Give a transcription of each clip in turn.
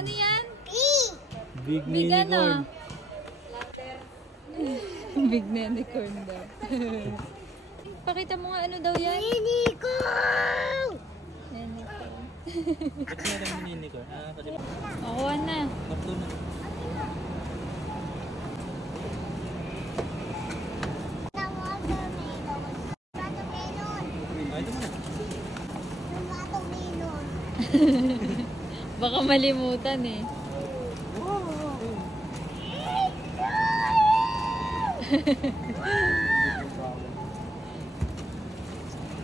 Ano yan? Big Big unicorn. ano? Big unicorn daw. Pakita mo nga ano daw yan? Unicorn! Unicorn. Ba't meron yung unicorn? Kasi Nakuha na. marto na. Ay, ito mo na. Baka malimutan eh.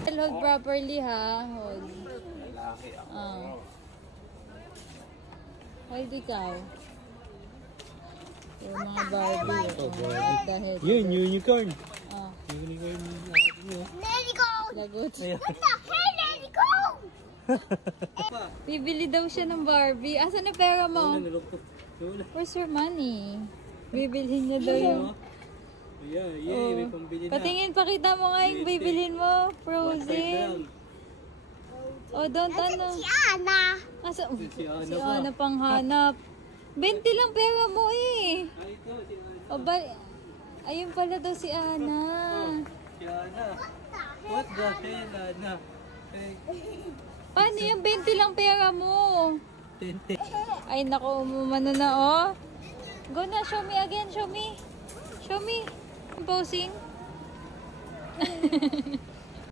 Hold properly ha. Hold. Hold ikaw. Yung mga Barbie. Oh, With the head. Yun, unicorn. Oh, Unicorn natin yun. lagot. Ayan. Bibili daw siya ng Barbie. Asan na pera mo? Nalugtog. Wala. Where's your money? Bibilhin niya daw yung... Ayan, Oh. may pambili na. Patingin, pakita mo nga yung bibilhin mo. Frozen. Oh, don't ano. Ana! Asa? Si Ana Si pa. Ana pang hanap. 20 lang pera mo eh. Ay, ito, si Ana. O ba, ayun pala daw si Ana. Si Ana. What the hell, Ana? Hey, Paano yung 20 lang pera mo? tente. Ay naku, umano na oh. Go na, show me again, show me. Show me. Posing.